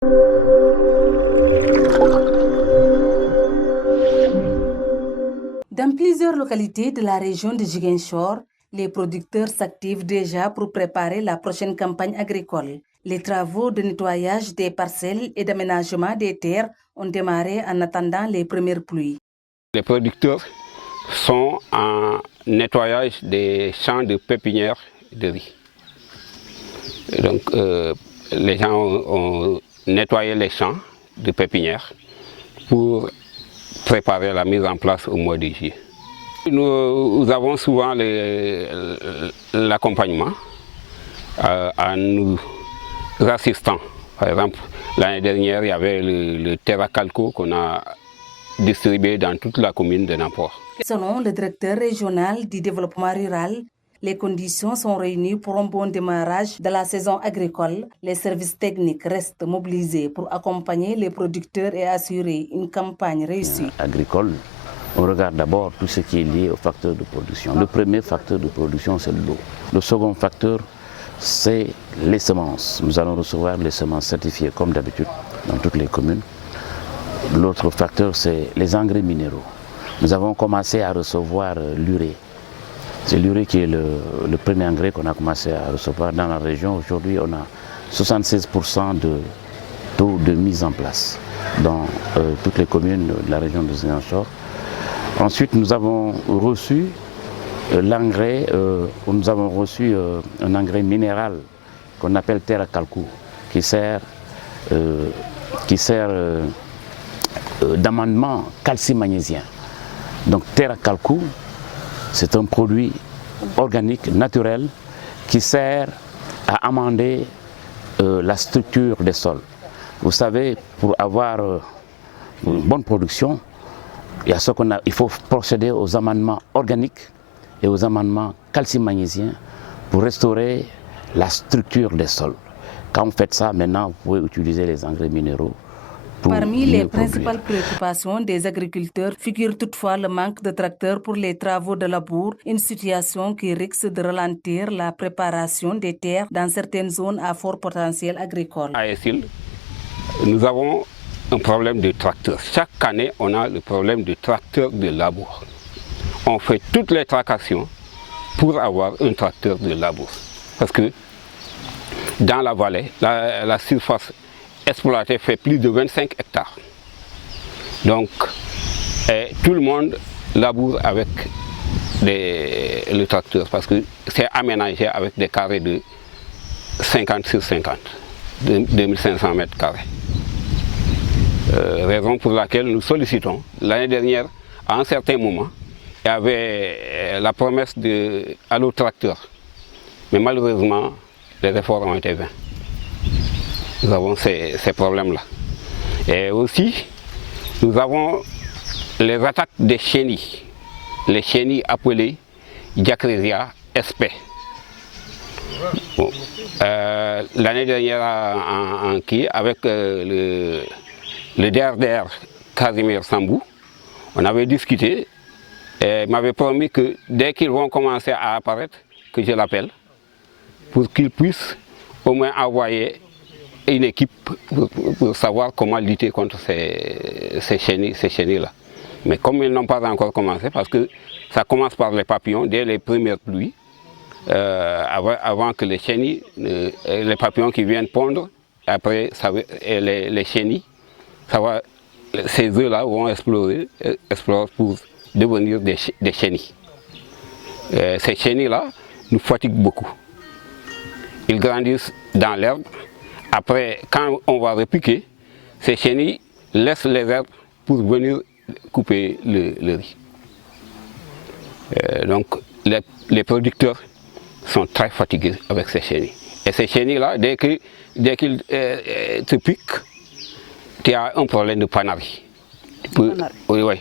Dans plusieurs localités de la région de Ziguinchor, les producteurs s'activent déjà pour préparer la prochaine campagne agricole. Les travaux de nettoyage des parcelles et d'aménagement des terres ont démarré en attendant les premières pluies. Les producteurs sont en nettoyage des champs de pépinières de riz. Et donc, les gens ont nettoyé les champs de pépinières pour préparer la mise en place au mois de juillet. Nous avons souvent l'accompagnement en nous assistant. Par exemple, l'année dernière, il y avait le Terracalco qu'on a distribué dans toute la commune de Namport. Selon le directeur régional du développement rural, les conditions sont réunies pour un bon démarrage de la saison agricole. Les services techniques restent mobilisés pour accompagner les producteurs et assurer une campagne réussie. Agricole, on regarde d'abord tout ce qui est lié au facteur de production. Le premier facteur de production, c'est l'eau. Le second facteur, c'est les semences. Nous allons recevoir les semences certifiées comme d'habitude dans toutes les communes. L'autre facteur, c'est les engrais minéraux. Nous avons commencé à recevoir l'urée. C'est l'urée qui est le premier engrais qu'on a commencé à recevoir dans la région. Aujourd'hui, on a 76% de taux de mise en place dans toutes les communes de la région de Ziguinchor. Ensuite, nous avons reçu l'engrais, un engrais minéral qu'on appelle Terracalco, qui sert d'amendement calcium-magnésien. Donc Terracalco, c'est un produit organique, naturel, qui sert à amender la structure des sols. Vous savez, pour avoir une bonne production, il faut procéder aux amendements organiques et aux amendements calcium-magnésiens pour restaurer la structure des sols. Quand vous faites ça, maintenant, vous pouvez utiliser les engrais minéraux. Parmi les principales préoccupations des agriculteurs figure toutefois le manque de tracteurs pour les travaux de labour, une situation qui risque de ralentir la préparation des terres dans certaines zones à fort potentiel agricole. À Essil, nous avons un problème de tracteurs. Chaque année, on a le problème de tracteurs de labour. On fait toutes les tractations pour avoir un tracteur de labour. Parce que dans la vallée, la surface exploité fait plus de 25 hectares. Donc, tout le monde laboure avec le tracteur parce que c'est aménagé avec des carrés de 50 sur 50, 2500 mètres carrés. Raison pour laquelle nous sollicitons. L'année dernière, à un certain moment, il y avait la promesse à l'autre tracteur. Mais malheureusement, les efforts ont été vains. Nous avons ces problèmes-là. Et aussi, nous avons les attaques des chenilles. Les chenilles appelées Diacresia sp. Bon. L'année dernière, avec le DRDR Casimir Sambou, on avait discuté et il m'avait promis que dès qu'ils vont commencer à apparaître, que je l'appelle, pour qu'ils puissent au moins envoyer une équipe pour savoir comment lutter contre ces chenilles-là. Mais comme ils n'ont pas encore commencé, parce que ça commence par les papillons dès les premières pluies, avant que les chenilles, les papillons qui viennent pondre, après les chenilles, ces œufs-là vont exploser pour devenir des chenilles. Ces chenilles-là nous fatiguent beaucoup. Ils grandissent dans l'herbe. Après, quand on va repiquer, ces chenilles laissent les herbes pour venir couper le riz. Donc, les producteurs sont très fatigués avec ces chenilles. Et ces chenilles-là, dès qu'ils te piquent, tu as un problème de panarie. Oui.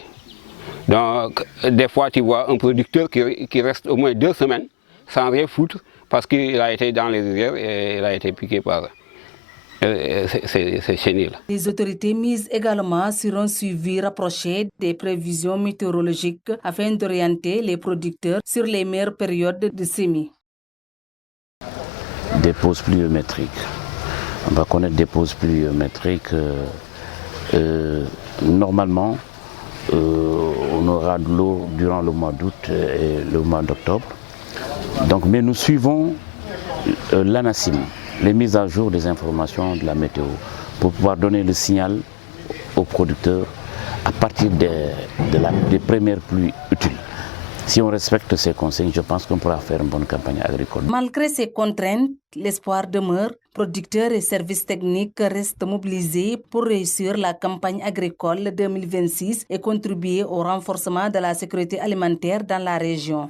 Donc, des fois, tu vois un producteur qui reste au moins 2 semaines sans rien foutre parce qu'il a été dans les rivières et il a été piqué par ces chenilles-là. Les autorités misent également sur un suivi rapproché des prévisions météorologiques afin d'orienter les producteurs sur les meilleures périodes de semis. Des pauses pluviométriques. On va connaître des pauses pluviométriques. Normalement, on aura de l'eau durant le mois d'août et le mois d'octobre. Donc, mais nous suivons l'ANACIM, les mises à jour des informations de la météo, pour pouvoir donner le signal aux producteurs à partir des premières pluies utiles. Si on respecte ces conseils, je pense qu'on pourra faire une bonne campagne agricole. Malgré ces contraintes, l'espoir demeure. Producteurs et services techniques restent mobilisés pour réussir la campagne agricole 2026 et contribuer au renforcement de la sécurité alimentaire dans la région.